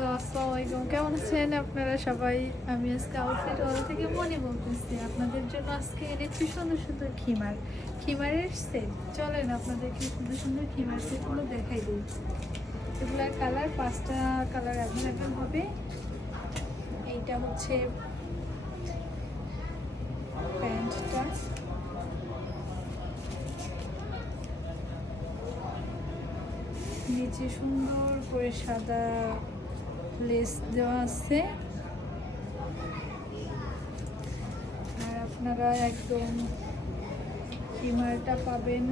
Hello, আসসালামু আলাইকুম। কেমন আছেন আপনারা সবাই? আমি আজকে আউটফিট ওয়াল থেকে মনি বলতেছি। আপনাদের জন্য আজকে এনেছি সুন্দর সুন্দর খিমারের সেট। চলেন আপনাদেরকে সুন্দর সুন্দর খিমার সেটগুলো দেখাই দিই। এগুলার কালার 5টা কালার অ্যাভেলেবেল হবে। এইটা হচ্ছে প্যান্টটা, নিচে সুন্দর করে সাদা লেস দেওয়া আছে। আর আপনারা একদম খিমারটা পাবেন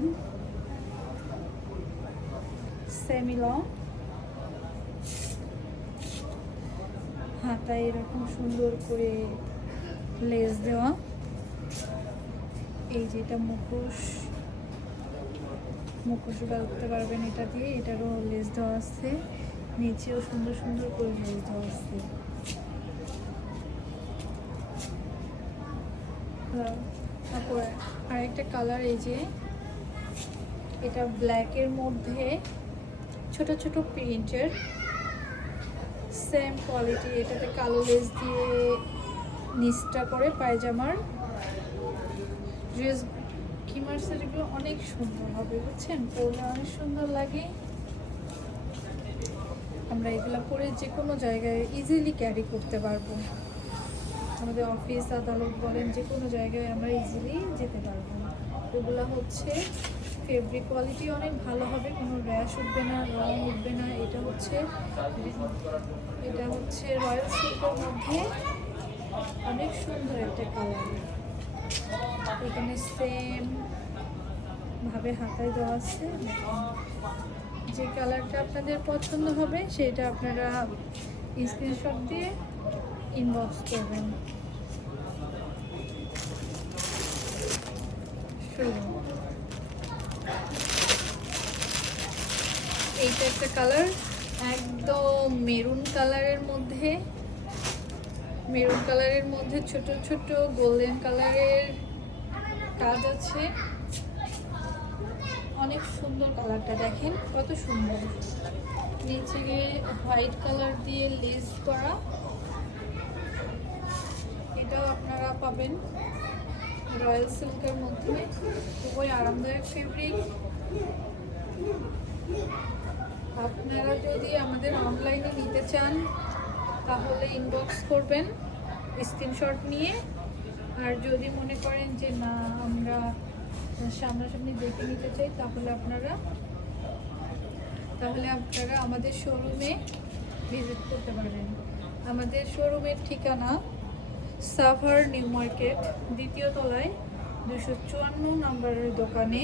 সেমি লং, হাতায় এরকম সুন্দর করে লেস দেওয়া। এই যেটা মুখোশ বাঁধতে পারবেন এটা দিয়ে, এটারও লেস দেওয়া আছে। নিচেও সুন্দর সুন্দর করে লেস দেওয়া আছে। তারপর আরেকটা কালার, এই যে এটা ব্ল্যাকের মধ্যে ছোট ছোট প্রিন্টের, সেম কোয়ালিটি। এটাতে কালো লেস দিয়ে নিচটা করে পায়জামার ড্রেস। খিমার সেটগুলো অনেক সুন্দর হবে, বুঝছেন? পরলে অনেক সুন্দর লাগে। আমরা এগুলো পরে যে কোনো জায়গায় ইজিলি ক্যারি করতে পারবো। আমাদের অফিস আদালত বলেন, যে কোনো জায়গায় আমরা ইজিলি যেতে পারবো। এগুলো হচ্ছে ফেব্রিক কোয়ালিটি অনেক ভালো হবে, কোনো র্যাশ উঠবে না, রং উঠবে না। এটা হচ্ছে রয়্যাল সিল্কের মধ্যে অনেক সুন্দর একটা কালার। এখানে সেম ভাবে হাতায় দেওয়া আছে। যে কালারটা আপনাদের পছন্দ হবে সেটা আপনারা স্ক্রিনশট দিয়ে ইনবক্স করবেন। এইটা একটা কালার, একদম মেরুন কালারের মধ্যে ছোট ছোট গোল্ডেন কালারের কাজ আছে। অনেক সুন্দর কালারটা, দেখেন কত সুন্দর। নিচে হোয়াইট কালার দিয়ে লেস করা। এটাও আপনারা পাবেন রয়্যাল সিল্কের মধ্যে, খুবই আরামদায়ক ফেব্রিক। আপনারা যদি আমাদের অনলাইনে নিতে চান তাহলে ইনবক্স করবেন স্ক্রিনশট নিয়ে। আর যদি মনে করেন যে না, আমরা সামনাসামনি দেখে নিতে চাই, তাহলে আপনারা আমাদের শোরুমে ভিজিট করতে পারেন। আমাদের শোরুমের ঠিকানা সাভার নিউ মার্কেট, 2য় তলায় 254 নম্বরের দোকানে।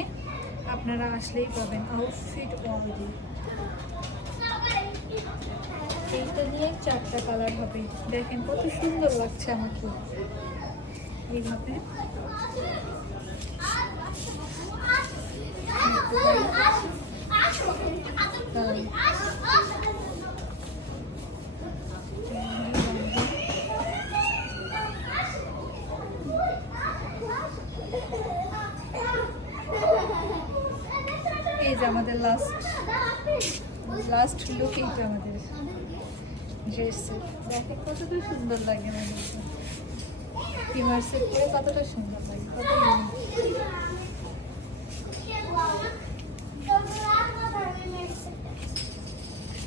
আপনারা আসলেই পাবেন আউটফিট ওয়াল দিয়ে। এইটা দিয়ে 4টা কালার হবে, দেখেন কত সুন্দর লাগছে আমাকে। এইভাবে এই যে আমাদের লাস্ট লুক, এইটা আমাদের ড্রেস সেট। দেখেন কতটা সুন্দর লাগে আমাদের খিমার সেট করে, কতটা সুন্দর লাগে, কত ইউনিক।